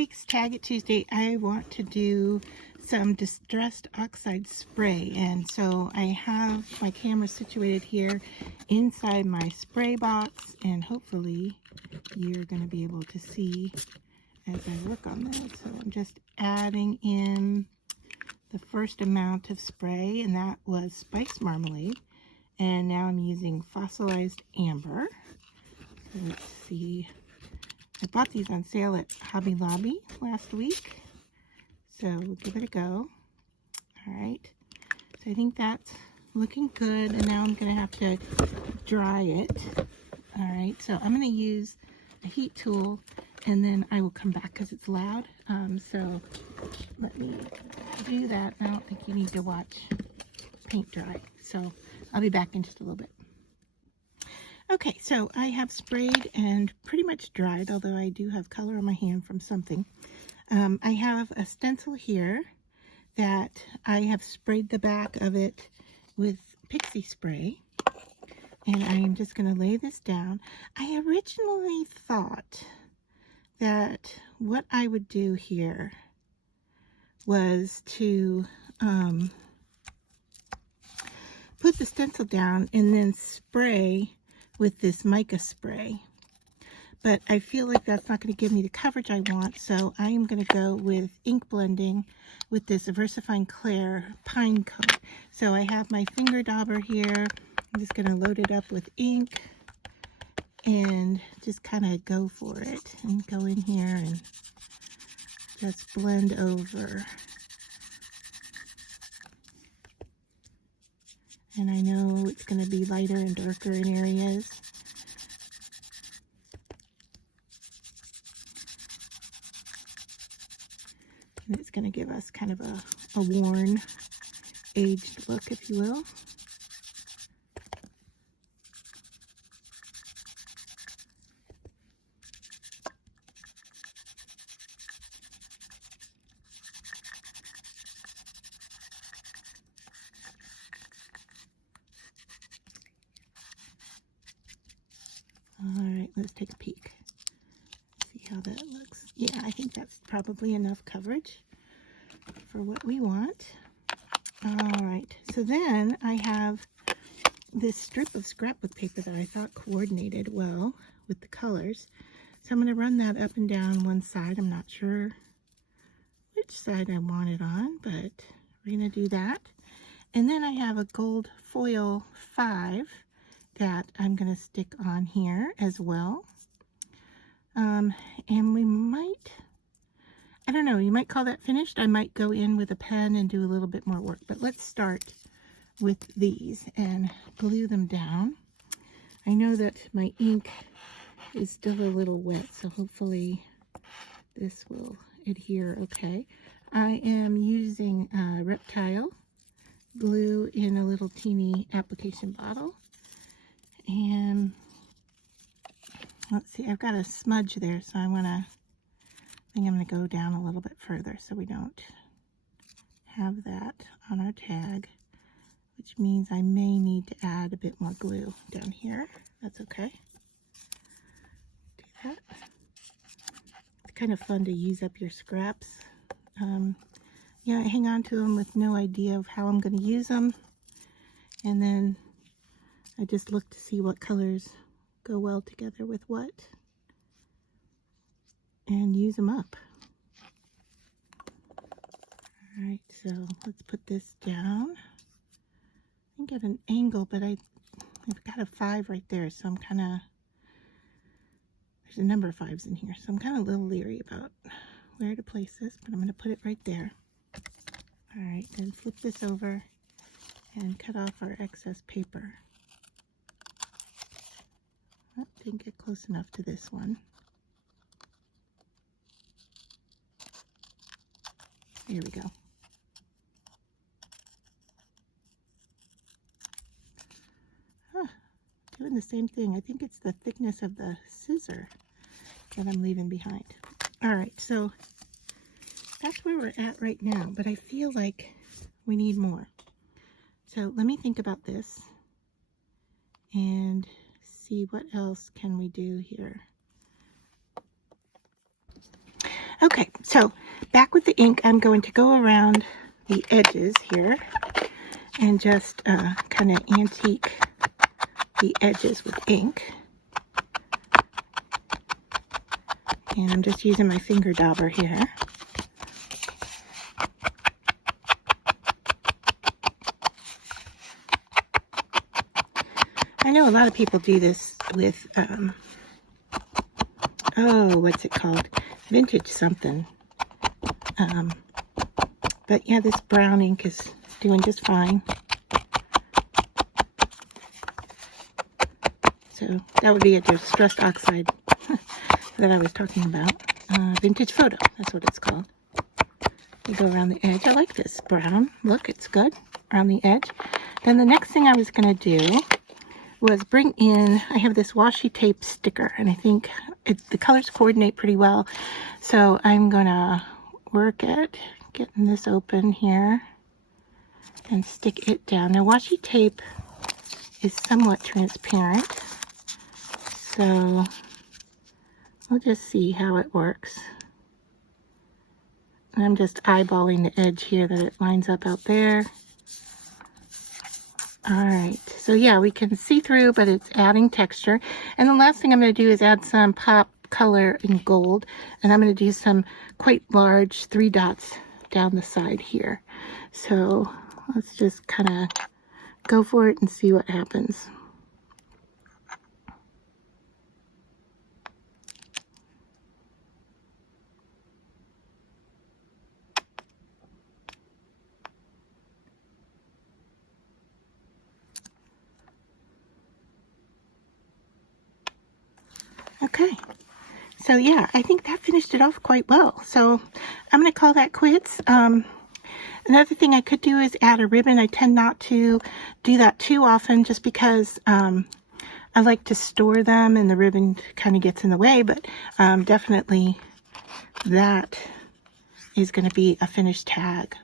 week's Tag It Tuesday, I want to do some Distress Oxide spray. And so I have my camera situated here inside my spray box, and hopefully you're going to be able to see as I work on that. So I'm just adding in the first amount of spray, and that was spice marmalade. And now I'm using fossilized amber. So let's see. I bought these on sale at Hobby Lobby last week, so we'll give it a go. All right, so I think that's looking good, and now I'm going to have to dry it. All right, so I'm going to use a heat tool, and then I will come back because it's loud. So let me do that. I don't think you need to watch paint dry, so I'll be back in just a little bit. Okay, so I have sprayed and pretty much dried, although I do have color on my hand from something. I have a stencil here that I have sprayed the back of it with pixie spray, and I am just going to lay this down. I originally thought that what I would do here was to put the stencil down and then spray with this mica spray, but I feel like that's not going to give me the coverage I want, so I am going to go with ink blending with this Versifying Clair Pine Coat. So I have my finger dauber here. I'm just going to load it up with ink and just kind of go for it and go in here and just blend over. And I know it's going to be lighter and darker in areas. And it's going to give us kind of a worn, aged look, if you will. Alright, let's take a peek. See how that looks. Yeah, I think that's probably enough coverage for what we want. Alright, so then I have this strip of scrapbook paper that I thought coordinated well with the colors. So I'm going to run that up and down one side. I'm not sure which side I want it on, but we're going to do that. And then I have a gold foil 5 that I'm going to stick on here as well. And we might, I don't know, you might call that finished. I might go in with a pen and do a little bit more work, but let's start with these and glue them down. I know that my ink is still a little wet, so hopefully this will adhere okay. I am using Reptile glue in a little teeny application bottle. And let's see, I've got a smudge there, so I think I'm going to go down a little bit further so we don't have that on our tag, which means I may need to add a bit more glue down here. That's okay. Do that. It's kind of fun to use up your scraps. Yeah, I hang on to them with no idea of how I'm going to use them, and then I just look to see what colors go well together with what and use them up. Alright, so let's put this down. I think at an angle, but I've got a 5 right there, so I'm kind of, there's a number of 5s in here, so I'm kind of a little leery about where to place this, but I'm going to put it right there. Alright, then flip this over and cut off our excess paper. Oh, didn't get close enough to this one. Here we go. Doing the same thing. I think it's the thickness of the scissor that I'm leaving behind. Alright, so that's where we're at right now, but I feel like we need more. So let me think about this and see what else can we do here. Okay, so back with the ink, I'm going to go around the edges here and just kind of antique the edges with ink. And I'm just using my finger dauber here. I know a lot of people do this with, oh, what's it called? Vintage something. But yeah, this brown ink is doing just fine. So that would be a Distress Oxide that I was talking about. Vintage Photo, that's what it's called. You go around the edge. I like this brown. Look, it's good around the edge. Then the next thing I was going to do was bring in, I have this washi tape sticker, and I think the colors coordinate pretty well. So I'm going to work at getting this open here and stick it down. Now washi tape is somewhat transparent, so we'll just see how it works. And I'm just eyeballing the edge here that it lines up out there. Alright, so yeah, we can see through, but it's adding texture. And the last thing I'm going to do is add some pop color in gold. And I'm going to do some quite large 3 dots down the side here. So let's just kind of go for it and see what happens. Okay, so yeah, I think that finished it off quite well. So I'm going to call that quits. Another thing I could do is add a ribbon. I tend not to do that too often just because I like to store them and the ribbon kind of gets in the way, but definitely that is going to be a finished tag.